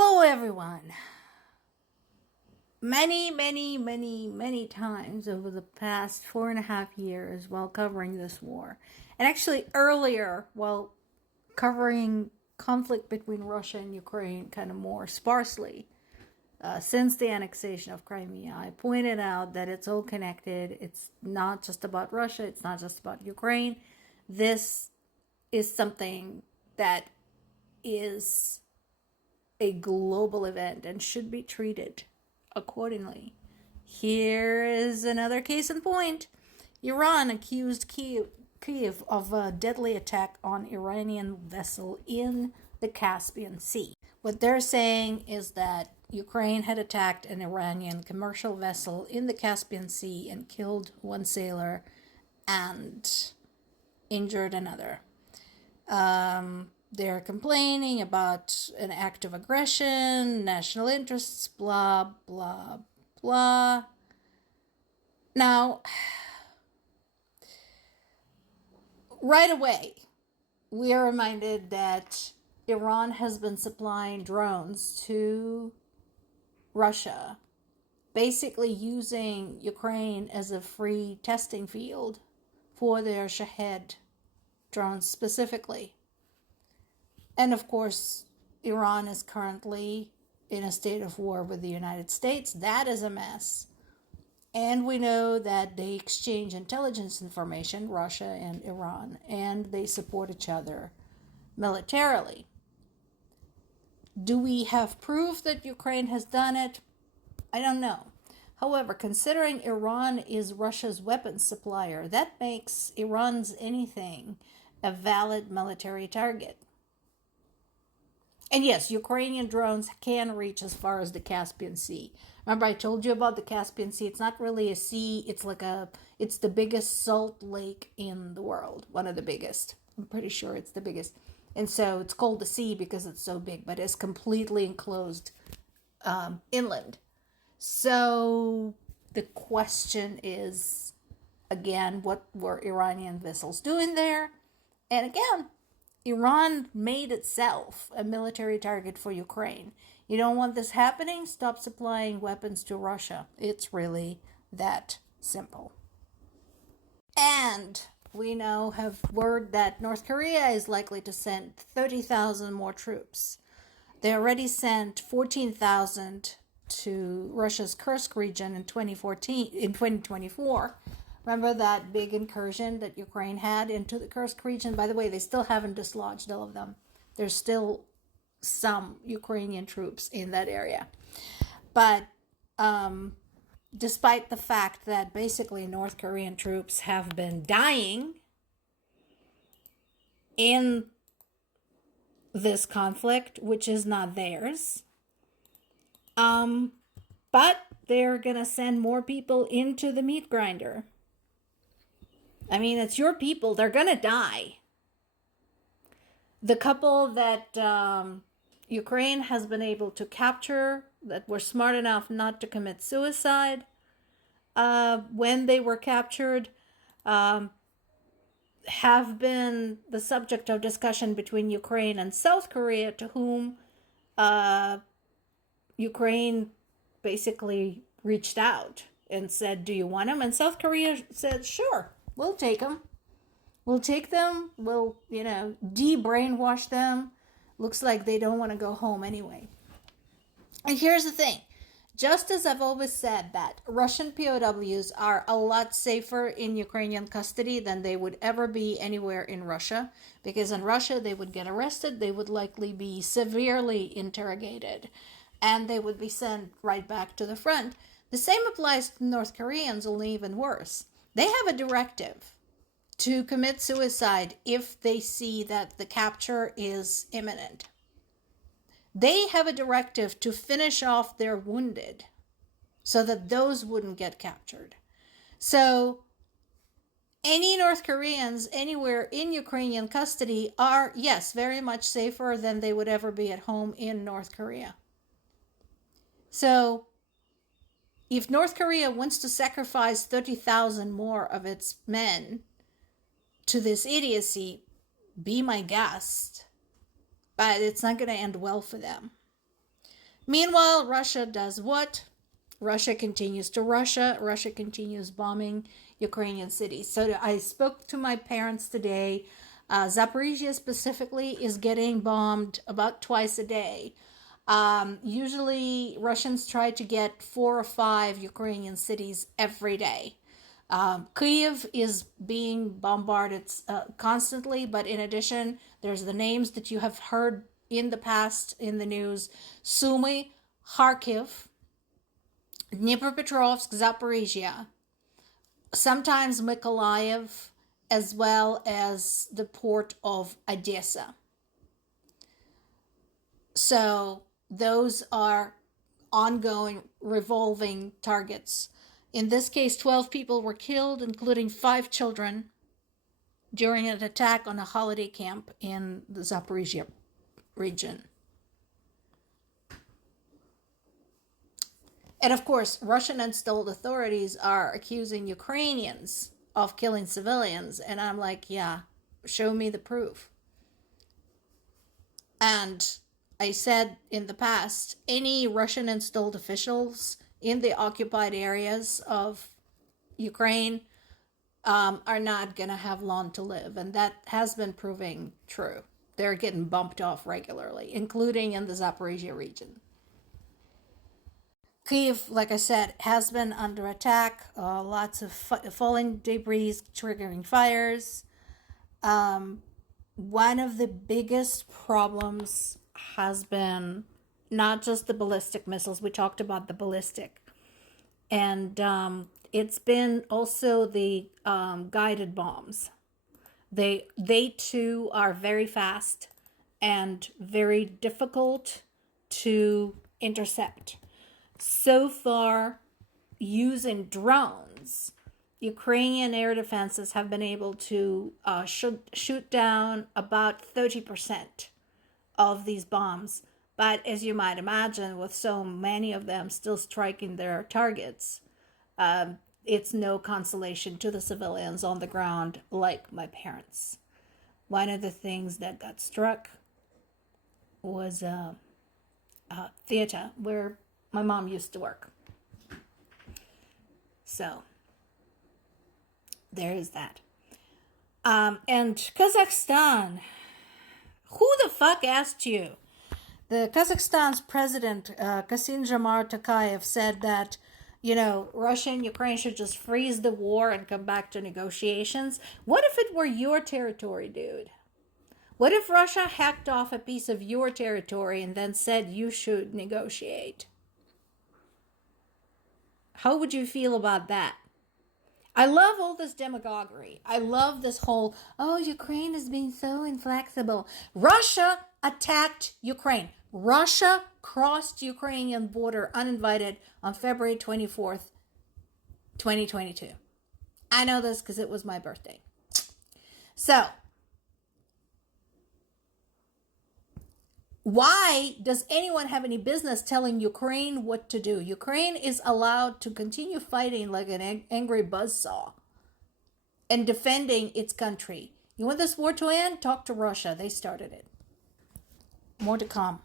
Hello, everyone. Many times over the past 4.5 years while covering this war, and actually earlier while covering conflict between Russia and Ukraine kind of more sparsely, since the annexation of Crimea, I pointed out that it's all connected. It's not just about Russia, it's not just about Ukraine. This is something that is a global event and should be treated accordingly. Here is another case in point. Iran accused Kyiv of a deadly attack on Iranian vessel in the Caspian Sea. What they're saying is that Ukraine had attacked an Iranian commercial vessel in the Caspian Sea and killed one sailor and injured another. They're complaining about an act of aggression, national interests, blah, blah, blah. Now, right away, we are reminded that Iran has been supplying drones to Russia, basically using Ukraine as a free testing field for their Shahed drones specifically. And of course, Iran is currently in a state of war with the United States. That is a mess. And we know that they exchange intelligence information, Russia and Iran, and they support each other militarily. Do we have proof that Ukraine has done it? I don't know. However, considering Iran is Russia's weapons supplier, that makes Iran's anything a valid military target. And yes, Ukrainian drones can reach as far as the Caspian Sea. Remember I told you about the Caspian Sea? It's not really a sea. It's the biggest salt lake in the world. One of the biggest. I'm pretty sure it's the biggest. And so it's called the sea because it's so big, but it's completely enclosed inland. So the question is, again, what were Iranian vessels doing there? And again, Iran made itself a military target for Ukraine. You don't want this happening? Stop supplying weapons to Russia. It's really that simple. And we now have word that North Korea is likely to send 30,000 more troops. They already sent 14,000 to Russia's Kursk region in 2024. Remember that big incursion that Ukraine had into the Kursk region? By the way, they still haven't dislodged all of them. There's still some Ukrainian troops in that area. But despite the fact that basically North Korean troops have been dying in this conflict, which is not theirs, but they're going to send more people into the meat grinder. I mean, it's your people. They're going to die. The couple that Ukraine has been able to capture that were smart enough not to commit suicide when they were captured have been the subject of discussion between Ukraine and South Korea, to whom Ukraine basically reached out and said, do you want them? And South Korea said, sure. We'll take them. We'll take them. We'll, de-brainwash them. Looks like they don't want to go home anyway. And here's the thing. Just as I've always said that Russian POWs are a lot safer in Ukrainian custody than they would ever be anywhere in Russia, because in Russia they would get arrested, they would likely be severely interrogated, and they would be sent right back to the front. The same applies to North Koreans, only even worse. They have a directive to commit suicide if they see that the capture is imminent. They have a directive to finish off their wounded so that those wouldn't get captured. So any North Koreans anywhere in Ukrainian custody are, yes, very much safer than they would ever be at home in North Korea. So if North Korea wants to sacrifice 30,000 more of its men to this idiocy, be my guest. But it's not going to end well for them. Meanwhile, Russia does what? Russia continues to Russia. Russia continues bombing Ukrainian cities. So I spoke to my parents today. Zaporizhia specifically is getting bombed about twice a day. Usually, Russians try to get 4 or 5 Ukrainian cities every day. Kyiv is being bombarded constantly, but in addition, there's the names that you have heard in the past in the news: Sumy, Kharkiv, Dnipropetrovsk, Zaporizhia, sometimes Mykolaiv, as well as the port of Odessa. So those are ongoing revolving targets. In this case, 12 people were killed, including 5 children, during an attack on a holiday camp in the Zaporizhia region. And of course, Russian installed authorities are accusing Ukrainians of killing civilians. And I'm like, yeah, show me the proof. And I said in the past, any Russian installed officials in the occupied areas of Ukraine are not going to have long to live. And that has been proving true. They're getting bumped off regularly, including in the Zaporizhia region. Kyiv, like I said, has been under attack. Lots of falling debris triggering fires. One of the biggest problems has been not just the ballistic missiles. We talked about the ballistic. And it's been also the guided bombs. They too are very fast and very difficult to intercept. So far, using drones, Ukrainian air defenses have been able to shoot down about 30% of these bombs. But as you might imagine, with so many of them still striking their targets, it's no consolation to the civilians on the ground like my parents. One of the things that got struck was a theater where my mom used to work. So there is that. And Kazakhstan, who the fuck asked you? The Kazakhstan's president, Kassym-Jomart Tokayev, said that, Russia and Ukraine should just freeze the war and come back to negotiations. What if it were your territory, dude? What if Russia hacked off a piece of your territory and then said you should negotiate? How would you feel about that? I love all this demagoguery. I love this whole, Ukraine is being so inflexible. Russia attacked Ukraine. Russia crossed Ukrainian border uninvited on February 24th, 2022. I know this because it was my birthday. So, why does anyone have any business telling Ukraine what to do? Ukraine is allowed to continue fighting like an angry buzzsaw and defending its country. You want this war to end? Talk to Russia. They started it. More to come.